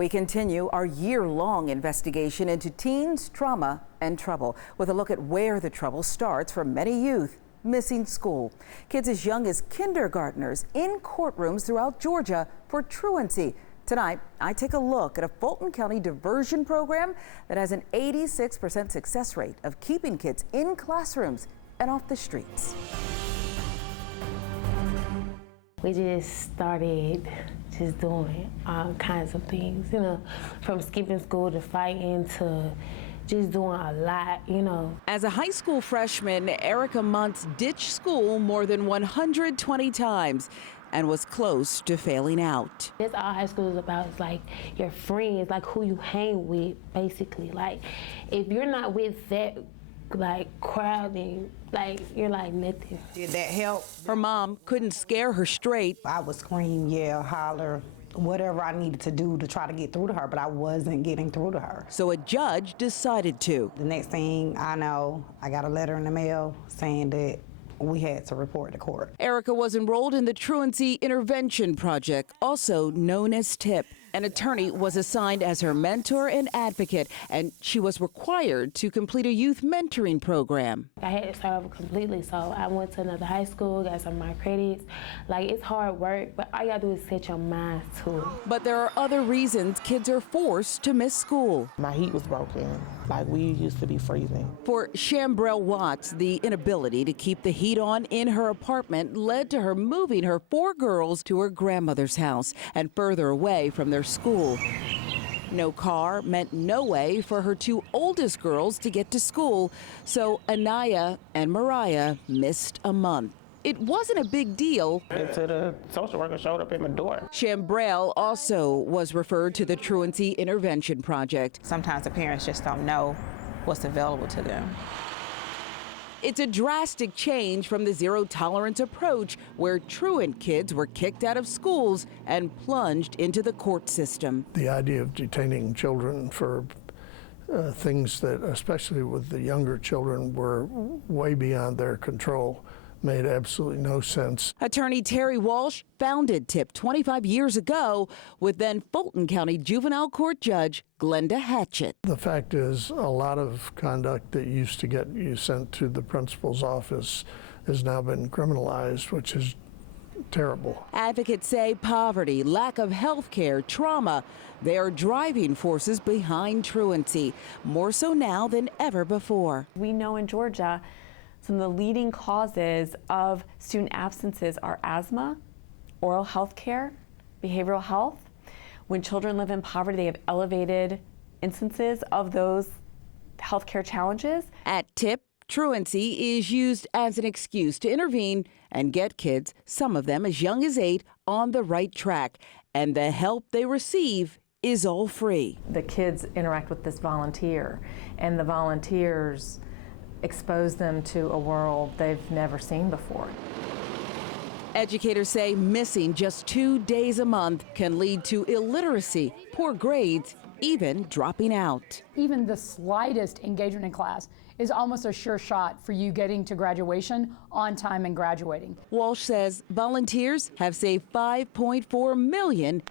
We continue our year-long investigation into teens, trauma, and trouble with a look at where the trouble starts for many youth missing school. Kids as young as kindergartners in courtrooms throughout Georgia for truancy. Tonight, I take a look at a Fulton County diversion program that has an 86% success rate of keeping kids in classrooms and off the streets. We just started just doing all kinds of things, from skipping school to fighting to just doing a lot, As a high school freshman, Erica Muntz ditched school more than 120 times and was close to failing out. That's all high school is about, is like your friends, like who you hang with, basically. Like if you're not with that crowd, then you're like nothing. Did that help? Her mom couldn't scare her straight. I would scream, yell, holler, whatever I needed to do to try to get through to her, but I wasn't getting through to her. So a judge decided to. The next thing I know, I got a letter in the mail saying that we had to report to court. Erica was enrolled in the Truancy Intervention Project, also known as TIP. An attorney was assigned as her mentor and advocate, and she was required to complete a youth mentoring program. I had to start over completely, so I went to another high school, got some of my credits. It's hard work, but all you gotta do is set your mind to it. But there are other reasons kids are forced to miss school. My heat was broken. We used to be freezing. For Shambrell Watts, the inability to keep the heat on in her apartment led to her moving her 4 girls to her grandmother's house and further away from their school. No car meant no way for her 2 oldest girls to get to school, so Anaya and Mariah missed a month. It wasn't a big deal Until the social worker showed up at my door. Shambrell also was referred to the Truancy Intervention Project. Sometimes the parents just don't know what's available to them. It's a drastic change from the zero-tolerance approach where truant kids were kicked out of schools and plunged into the court system. The idea of detaining children for things that, especially with the younger children, were way beyond their control made absolutely no sense. Attorney Terry Walsh founded TIP 25 years ago with then Fulton County Juvenile Court Judge Glenda Hatchett. The fact is, a lot of conduct that used to get you sent to the principal's office has now been criminalized, which is terrible. Advocates say poverty, lack of health care, trauma, they are driving forces behind truancy, more so now than ever before. We know in Georgia, some of the leading causes of student absences are asthma, oral health care, behavioral health. When children live in poverty, they have elevated instances of those healthcare challenges. At TIP, truancy is used as an excuse to intervene and get kids, some of them as young as 8, on the right track. And the help they receive is all free. The kids interact with this volunteer, and the volunteers expose them to a world they've never seen before. Educators say missing just 2 days a month can lead to illiteracy, poor grades, even dropping out. Even the slightest engagement in class is almost a sure shot for you getting to graduation on time and graduating. Walsh says volunteers have saved $5.4 million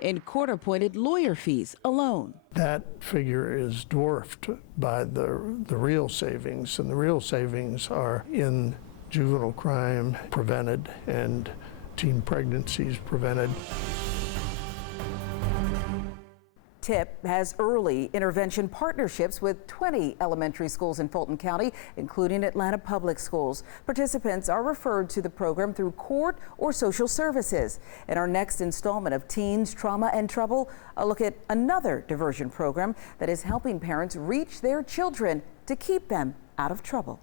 in court-appointed lawyer fees alone. That figure is dwarfed by the real savings, and the real savings are in juvenile crime prevented and teen pregnancies prevented. TIP has early intervention partnerships with 20 elementary schools in Fulton County, including Atlanta Public Schools. Participants are referred to the program through court or social services. In our next installment of Teens, Trauma, and Trouble, a look at another diversion program that is helping parents reach their children to keep them out of trouble.